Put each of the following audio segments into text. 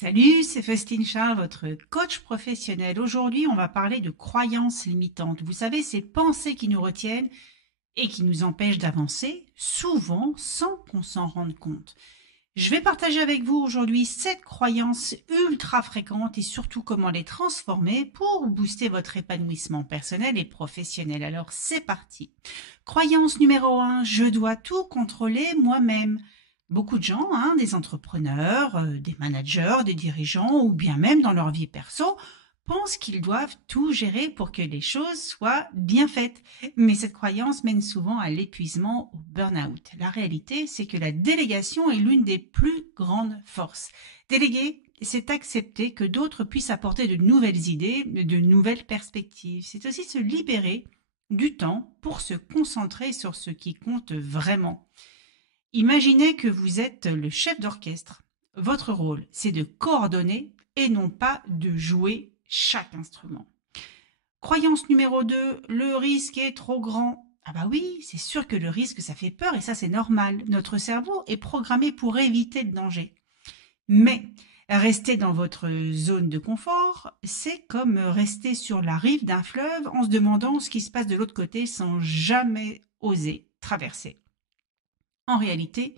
Salut, c'est Faustine Charles, votre coach professionnel. Aujourd'hui, on va parler de croyances limitantes. Vous savez, ces pensées qui nous retiennent et qui nous empêchent d'avancer, souvent sans qu'on s'en rende compte. Je vais partager avec vous aujourd'hui 7 croyances ultra fréquentes et surtout comment les transformer pour booster votre épanouissement personnel et professionnel. Alors, c'est parti. Croyance numéro 1, je dois tout contrôler moi-même. Beaucoup de gens, des entrepreneurs, des managers, des dirigeants ou bien même dans leur vie perso, pensent qu'ils doivent tout gérer pour que les choses soient bien faites. Mais cette croyance mène souvent à l'épuisement, au burn-out. La réalité, c'est que la délégation est l'une des plus grandes forces. Déléguer, c'est accepter que d'autres puissent apporter de nouvelles idées, de nouvelles perspectives. C'est aussi se libérer du temps pour se concentrer sur ce qui compte vraiment. Imaginez que vous êtes le chef d'orchestre. Votre rôle, c'est de coordonner et non pas de jouer chaque instrument. Croyance numéro 2, le risque est trop grand. Ah bah oui, c'est sûr que le risque, ça fait peur et ça c'est normal. Notre cerveau est programmé pour éviter le danger. Mais rester dans votre zone de confort, c'est comme rester sur la rive d'un fleuve en se demandant ce qui se passe de l'autre côté sans jamais oser traverser. En réalité,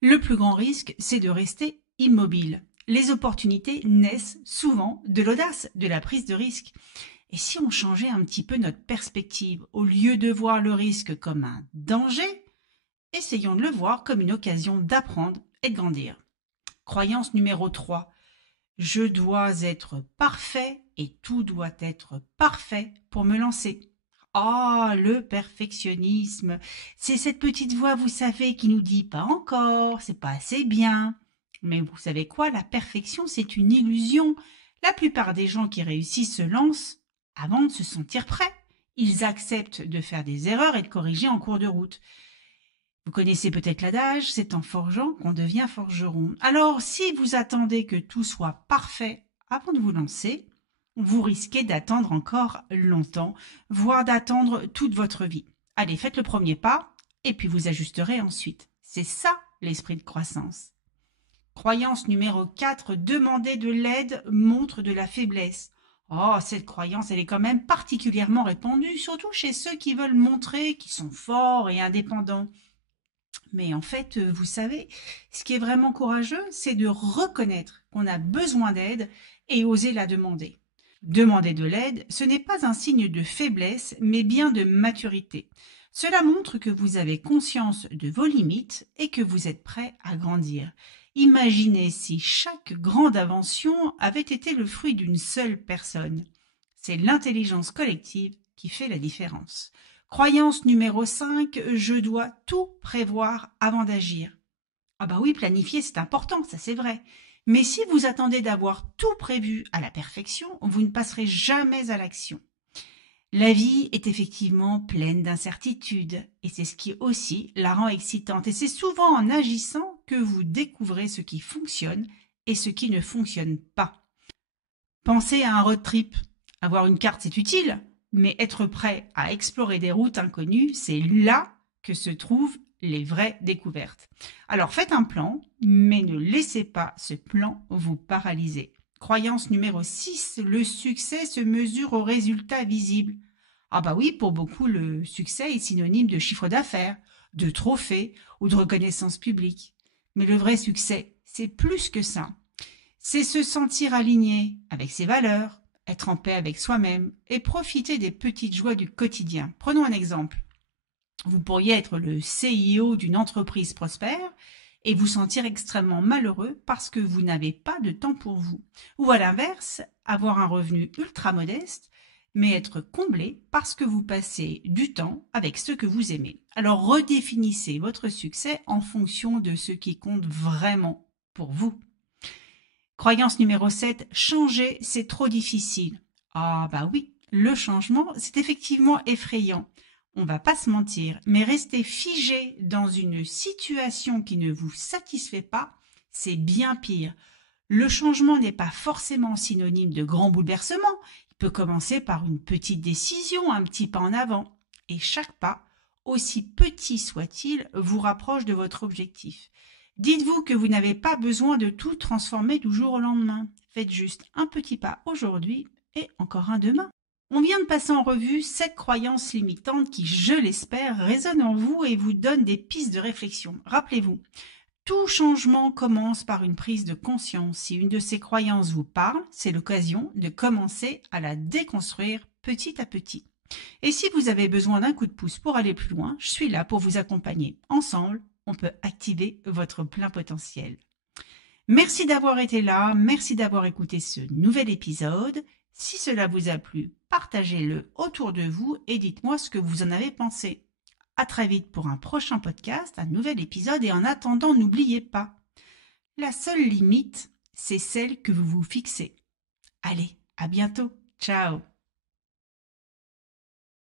le plus grand risque, c'est de rester immobile. Les opportunités naissent souvent de l'audace, de la prise de risque. Et si on changeait un petit peu notre perspective, au lieu de voir le risque comme un danger, essayons de le voir comme une occasion d'apprendre et de grandir. Croyance numéro 3. Je dois être parfait et tout doit être parfait pour me lancer. Ah, le perfectionnisme. C'est cette petite voix, vous savez, qui nous dit pas encore, c'est pas assez bien. Mais vous savez quoi, la perfection, c'est une illusion. La plupart des gens qui réussissent se lancent avant de se sentir prêts. Ils acceptent de faire des erreurs et de corriger en cours de route. Vous connaissez peut-être l'adage, c'est en forgeant qu'on devient forgeron. Alors, si vous attendez que tout soit parfait avant de vous lancer, vous risquez d'attendre encore longtemps, voire d'attendre toute votre vie. Allez, faites le premier pas, et puis vous ajusterez ensuite. C'est ça l'esprit de croissance. Croyance numéro 4, demander de l'aide montre de la faiblesse. Oh, cette croyance, elle est quand même particulièrement répandue, surtout chez ceux qui veulent montrer qu'ils sont forts et indépendants. Mais en fait, vous savez, ce qui est vraiment courageux, c'est de reconnaître qu'on a besoin d'aide et oser la demander. Demander de l'aide, ce n'est pas un signe de faiblesse, mais bien de maturité. Cela montre que vous avez conscience de vos limites et que vous êtes prêt à grandir. Imaginez si chaque grande invention avait été le fruit d'une seule personne. C'est l'intelligence collective qui fait la différence. Croyance numéro 5, je dois tout prévoir avant d'agir. Ah bah oui, planifier c'est important, ça c'est vrai. Mais si vous attendez d'avoir tout prévu à la perfection, vous ne passerez jamais à l'action. La vie est effectivement pleine d'incertitudes et c'est ce qui aussi la rend excitante. Et c'est souvent en agissant que vous découvrez ce qui fonctionne et ce qui ne fonctionne pas. Pensez à un road trip. Avoir une carte, c'est utile, mais être prêt à explorer des routes inconnues, c'est là que se trouvent les vraies découvertes. Alors faites un plan, mais ne laissez pas ce plan vous paralyser. Croyance numéro 6, le succès se mesure aux résultats visibles. Ah bah oui, pour beaucoup, le succès est synonyme de chiffre d'affaires, de trophées ou de reconnaissance publique. Mais le vrai succès, c'est plus que ça. C'est se sentir aligné avec ses valeurs, être en paix avec soi-même et profiter des petites joies du quotidien. Prenons un exemple. Vous pourriez être le CIO d'une entreprise prospère et vous sentir extrêmement malheureux parce que vous n'avez pas de temps pour vous. Ou à l'inverse, avoir un revenu ultra modeste, mais être comblé parce que vous passez du temps avec ceux que vous aimez. Alors redéfinissez votre succès en fonction de ce qui compte vraiment pour vous. Croyance numéro 7, changer, c'est trop difficile. Ah bah oui, le changement, c'est effectivement effrayant. On va pas se mentir, mais rester figé dans une situation qui ne vous satisfait pas, c'est bien pire. Le changement n'est pas forcément synonyme de grand bouleversement. Il peut commencer par une petite décision, un petit pas en avant. Et chaque pas, aussi petit soit-il, vous rapproche de votre objectif. Dites-vous que vous n'avez pas besoin de tout transformer du jour au lendemain. Faites juste un petit pas aujourd'hui et encore un demain. On vient de passer en revue 7 croyances limitantes qui, je l'espère, résonnent en vous et vous donnent des pistes de réflexion. Rappelez-vous, tout changement commence par une prise de conscience. Si une de ces croyances vous parle, c'est l'occasion de commencer à la déconstruire petit à petit. Et si vous avez besoin d'un coup de pouce pour aller plus loin, je suis là pour vous accompagner. Ensemble, on peut activer votre plein potentiel. Merci d'avoir été là, merci d'avoir écouté ce nouvel épisode. Si cela vous a plu, partagez-le autour de vous et dites-moi ce que vous en avez pensé. À très vite pour un prochain podcast, un nouvel épisode et en attendant, n'oubliez pas, la seule limite, c'est celle que vous vous fixez. Allez, à bientôt. Ciao.